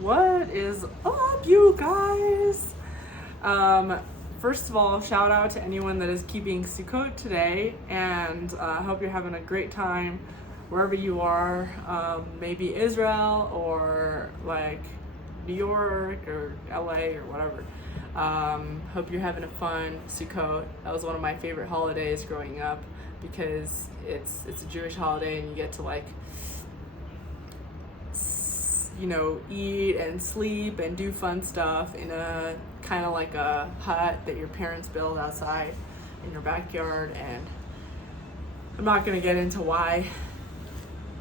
What is up, you guys? First of all, shout out to anyone that is keeping Sukkot today, and I hope you're having a great time wherever you are. Maybe Israel or like New York or LA or whatever. Hope you're having a fun Sukkot. That was one of my favorite holidays growing up because it's a Jewish holiday and you get to eat and sleep and do fun stuff in a kind of like a hut that your parents build outside in your backyard. And I'm not going to get into why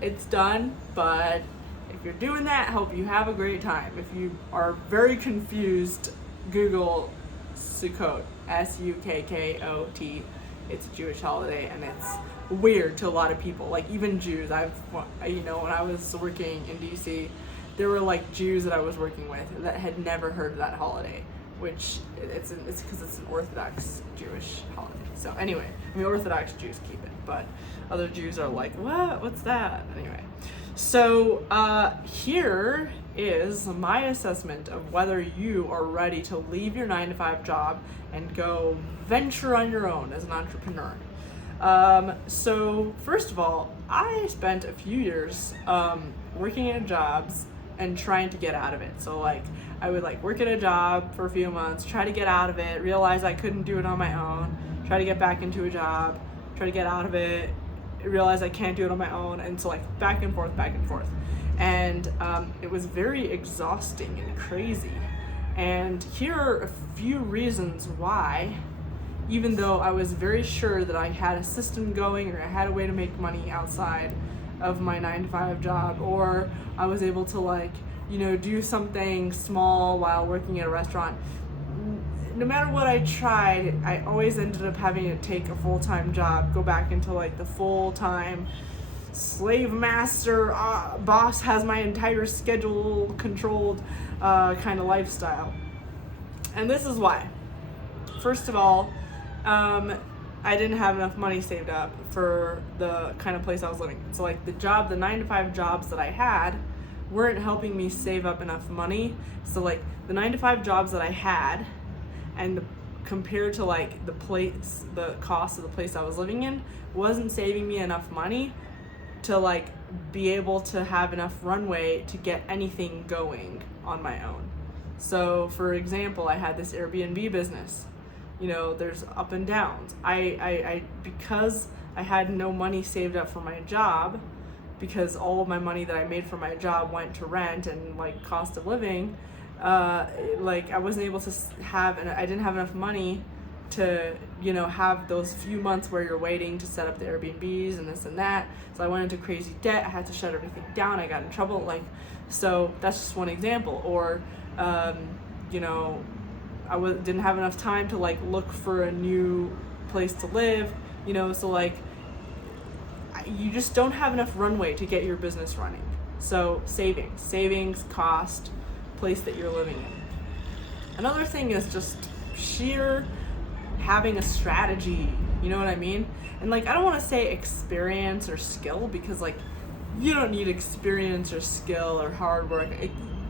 it's done, but if you're doing that, hope you have a great time. If you are very confused, Google Sukkot, Sukkot. It's a Jewish holiday and it's weird to a lot of people, like even Jews. When I was working in DC, there were like Jews that I was working with that had never heard of that holiday, which it's because it's an Orthodox Jewish holiday. So anyway, Orthodox Jews keep it, but other Jews are like, what? What's that? Anyway, so here is my assessment of whether you are ready to leave your 9-to-5 job and go venture on your own as an entrepreneur. So first of all, I spent a few years working at jobs and trying to get out of it. So I would work at a job for a few months, try to get out of it, realize I couldn't do it on my own, try to get back into a job, try to get out of it, realize I can't do it on my own, and so back and forth. And it was very exhausting and crazy. And here are a few reasons why, even though I was very sure that I had a system going or I had a way to make money outside of my 9-to-5 job, or I was able to do something small while working at a restaurant. No matter what I tried, I always ended up having to take a full-time job, go back into the full-time slave master, boss has my entire schedule controlled kind of lifestyle. And this is why. First of all, I didn't have enough money saved up for the kind of place I was living in. So the 9-to-5 jobs that I had weren't helping me save up enough money. So the 9-to-5 jobs that I had, and compared to the cost of the place I was living in, wasn't saving me enough money to be able to have enough runway to get anything going on my own. So for example, I had this Airbnb business. There's up and downs. I because I had no money saved up for my job, because all of my money that I made for my job went to rent and cost of living, I wasn't able to have, and I didn't have enough money to have those few months where you're waiting to set up the Airbnbs and this and that. So I went into crazy debt. I had to shut everything down. I got in trouble. So that's just one example. Or didn't have enough time to look for a new place to live, so you just don't have enough runway to get your business running. So savings, cost, place that you're living in. Another thing is just sheer having a strategy, you know what I mean? And I don't want to say experience or skill, because you don't need experience or skill or hard work.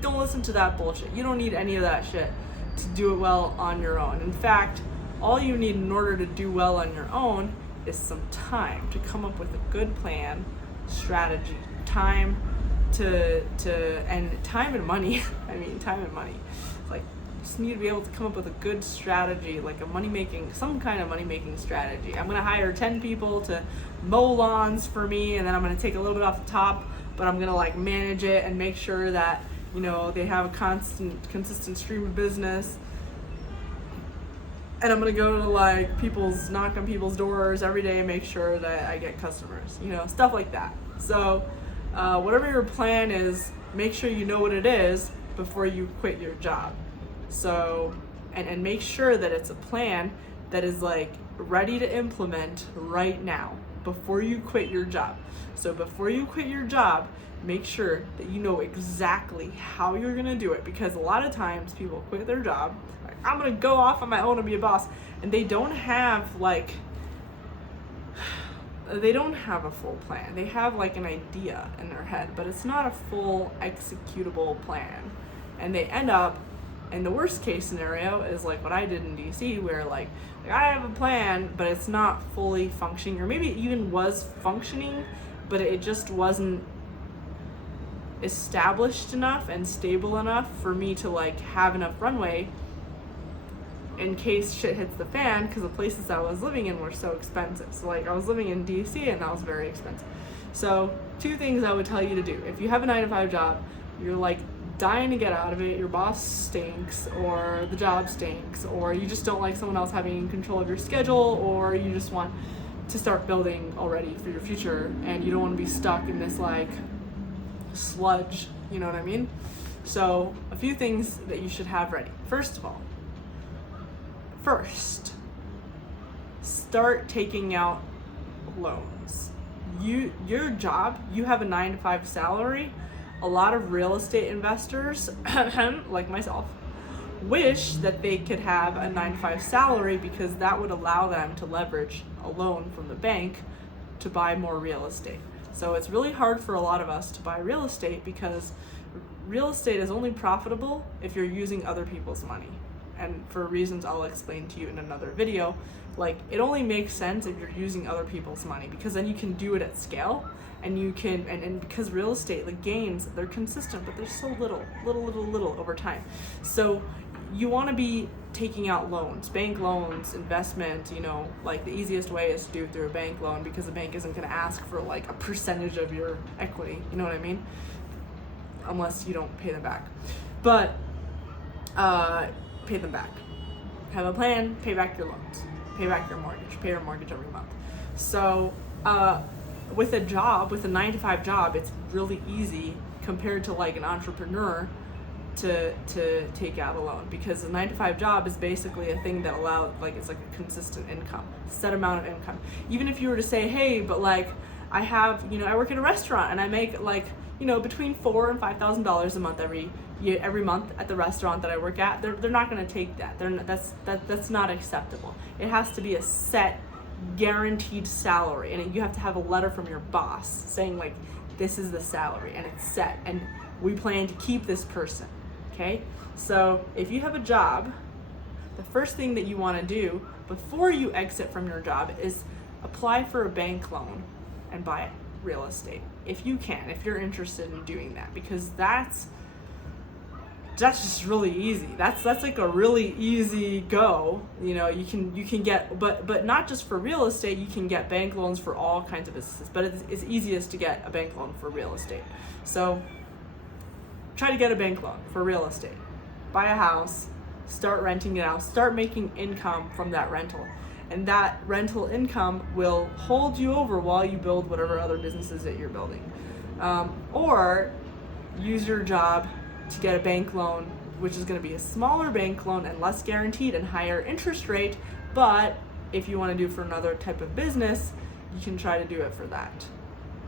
Don't listen to that bullshit. You don't need any of that shit to do it well on your own. In fact, all you need in order to do well on your own is some time to come up with a good plan, strategy, time and time and money. Time and money. You just need to be able to come up with a good strategy, some kind of money-making strategy. I'm gonna hire 10 people to mow lawns for me, and then I'm gonna take a little bit off the top, but I'm gonna manage it and make sure that they have a consistent stream of business. And I'm gonna go to knock on people's doors every day and make sure that I get customers, stuff like that. So whatever your plan is, make sure you know what it is before you quit your job. So, and make sure that it's a plan that is ready to implement right now before you quit your job. So before you quit your job, make sure that you know exactly how you're gonna do it, because a lot of times people quit their job, I'm gonna go off on my own and be a boss, and they don't have they don't have a full plan. They have like an idea in their head, but it's not a full executable plan. And they end up, in the worst case scenario is like what I did in DC, where like I have a plan, but it's not fully functioning, or maybe it even was functioning, but it just wasn't established enough and stable enough for me to like have enough runway in case shit hits the fan, because the places I was living in were so expensive. So like I was living in DC and that was very expensive. So 2 things I would tell you to do. If you have a 9-to-5 job, you're like dying to get out of it, your boss stinks, or the job stinks, or you just don't like someone else having control of your schedule, or you just want to start building already for your future and you don't want to be stuck in this like sludge, you know what I mean? So a few things that you should have ready. First, start taking out loans. Your job, you have a 9-to-5 salary. A lot of real estate investors, like myself, wish that they could have a 9-to-5 salary, because that would allow them to leverage a loan from the bank to buy more real estate. So it's really hard for a lot of us to buy real estate, because real estate is only profitable if you're using other people's money. And for reasons I'll explain to you in another video, like it only makes sense if you're using other people's money, because then you can do it at scale, and you can, and because real estate, like gains, they're consistent, but they're so little over time. So you want to be taking out loans, bank loans, investment, you know, like the easiest way is to do it through a bank loan, because the bank isn't going to ask for like a percentage of your equity, you know what I mean? Unless you don't pay them back. But pay them back. Have a plan, pay back your loans, pay back your mortgage, pay your mortgage every month. So with a 9-to-5 job, it's really easy compared to like an entrepreneur to take out a loan, because a 9-to-5 job is basically a thing that allows, like, it's like a consistent income, set amount of income. Even if you were to say, hey, but like I have, you know, I work in a restaurant and I make like, you know, between $4,000 and $5,000 a month every month at the restaurant that I work at, they're not going to take that. That's not acceptable. It has to be a set, guaranteed salary, and you have to have a letter from your boss saying like, this is the salary and it's set, and we plan to keep this person. Okay, so if you have a job, the first thing that you want to do before you exit from your job is apply for a bank loan and buy real estate if you can, if you're interested in doing that, because that's just really easy. That's like a really easy go. You know, you can get, but not just for real estate, you can get bank loans for all kinds of businesses, but it's easiest to get a bank loan for real estate. So try to get a bank loan for real estate. Buy a house, start renting it out, start making income from that rental. And that rental income will hold you over while you build whatever other businesses that you're building. Or use your job to get a bank loan, which is going to be a smaller bank loan and less guaranteed and higher interest rate. But if you want to do it for another type of business, you can try to do it for that.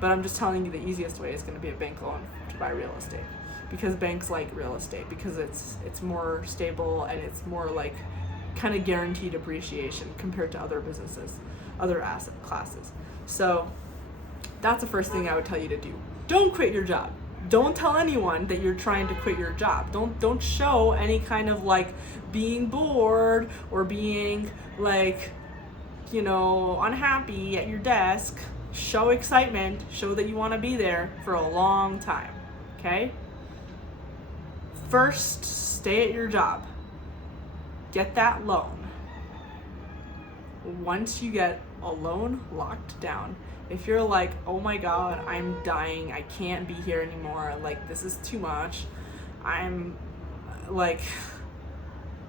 But I'm just telling you the easiest way is going to be a bank loan to buy real estate, because banks like real estate, because it's more stable and it's more like kind of guaranteed appreciation compared to other businesses, other asset classes. So that's the first thing I would tell you to do. Don't quit your job. Don't tell anyone that you're trying to quit your job. Don't show any kind of like being bored or being like, you know, unhappy at your desk. Show excitement. Show that you want to be there for a long time. Okay? First, stay at your job. Get that loan. Once you get a loan locked down, if you're like, oh my God, I'm dying, I can't be here anymore, like this is too much, I'm like,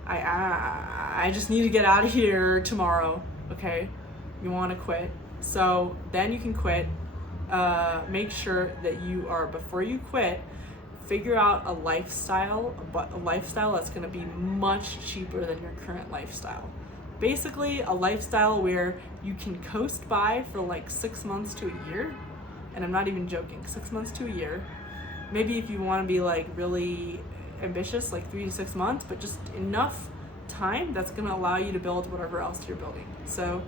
I just need to get out of here tomorrow, okay? You want to quit. So then you can quit. Make sure that you are, before you quit, figure out a lifestyle that's going to be much cheaper than your current lifestyle. Basically, a lifestyle where you can coast by for like 6 months to a year. And I'm not even joking, 6 months to a year. Maybe if you want to be like really ambitious, like 3 to 6 months, but just enough time that's going to allow you to build whatever else you're building. So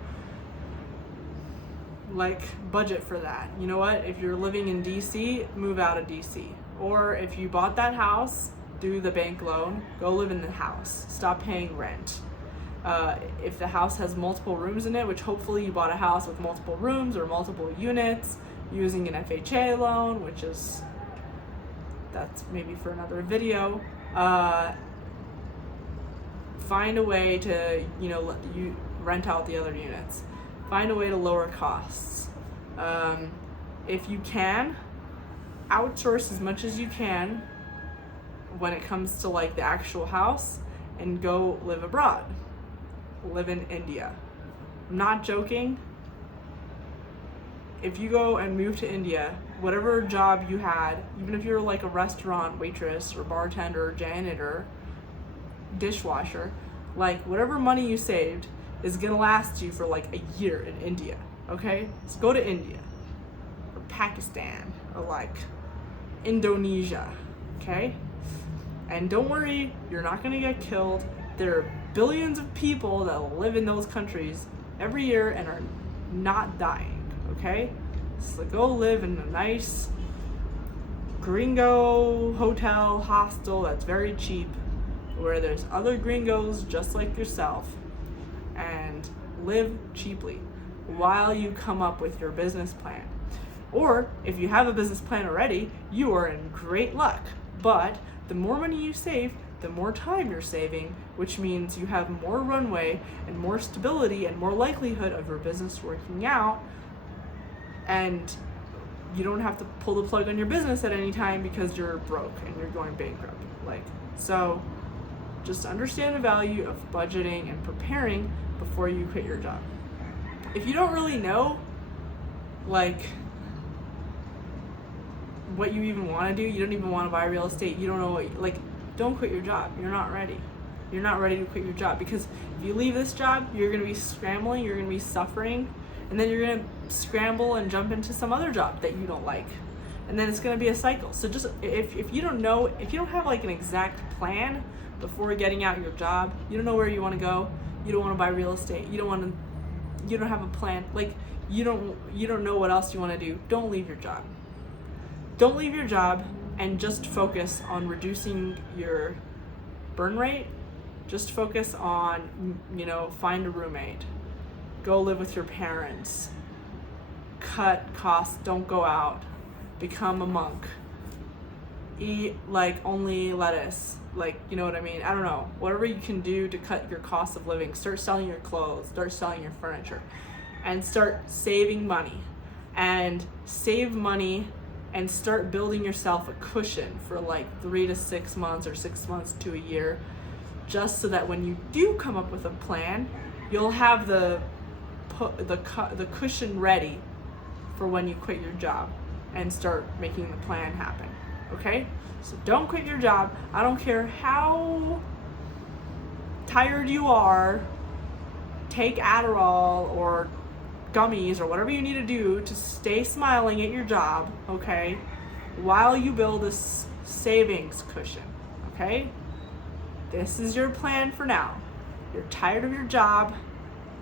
like budget for that. You know what? If you're living in DC, move out of DC. Or if you bought that house, do the bank loan, go live in the house. Stop paying rent. If the house has multiple rooms in it, which hopefully you bought a house with multiple rooms or multiple units using an FHA loan, which is, that's maybe for another video. Find a way to, you rent out the other units. Find a way to lower costs. If you can, outsource as much as you can when it comes to like the actual house, and go live abroad. Live in India. I'm not joking. If you go and move to India, whatever job you had, even if you're like a restaurant waitress or bartender or janitor, dishwasher, like whatever money you saved is gonna last you for like a year in India, okay? So go to India or Pakistan or like Indonesia, okay? And don't worry, you're not gonna get killed. There are billions of people that live in those countries every year and are not dying, okay? So go live in a nice gringo hotel, hostel that's very cheap, where there's other gringos just like yourself, and live cheaply while you come up with your business plan. Or if you have a business plan already, you are in great luck. But the more money you save, the more time you're saving, which means you have more runway and more stability and more likelihood of your business working out, and you don't have to pull the plug on your business at any time because you're broke and you're going bankrupt. So just understand the value of budgeting and preparing before you quit your job. If you don't really know what you even want to do, you don't even want to buy real estate, you don't know don't quit your job. You're not ready. You're not ready to quit your job, because if you leave this job, you're going to be scrambling, you're going to be suffering, and then you're going to scramble and jump into some other job that you don't like. And then it's going to be a cycle. So just if you don't know, if you don't have like an exact plan before getting out your job, you don't know where you want to go, you don't want to buy real estate, you don't have a plan, you don't know what else you want to do, don't leave your job. Don't leave your job and just focus on reducing your burn rate. Just focus on, find a roommate, go live with your parents, cut costs, don't go out, become a monk, eat only lettuce, you know what I mean? I don't know, whatever you can do to cut your cost of living. Start selling your clothes, start selling your furniture, and start saving money. And save money and start building yourself a cushion for 3 to 6 months or 6 months to a year, just so that when you do come up with a plan, you'll have the cushion ready for when you quit your job and start making the plan happen, okay? So don't quit your job. I don't care how tired you are, take Adderall or gummies or whatever you need to do to stay smiling at your job, okay, while you build this savings cushion, okay? This is your plan for now. You're tired of your job,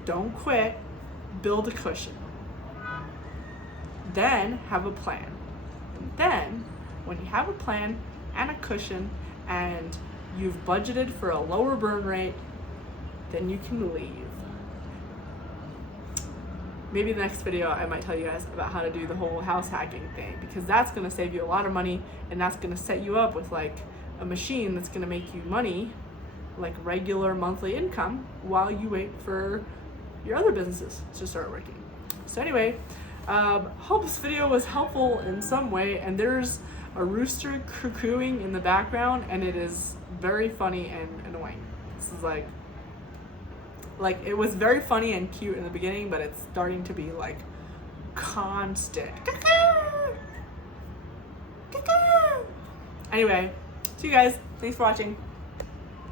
don't quit, build a cushion. Then have a plan. And then, when you have a plan and a cushion and you've budgeted for a lower burn rate, then you can leave. Maybe the next video I might tell you guys about how to do the whole house hacking thing, because that's going to save you a lot of money, and that's going to set you up with a machine that's going to make you money, regular monthly income, while you wait for your other businesses to start working. So anyway, hope this video was helpful in some way, and there's a rooster cuckooing in the background, and it is very funny and annoying. This is it was very funny and cute in the beginning, but it's starting to be constant. Anyway, see you guys. Thanks for watching.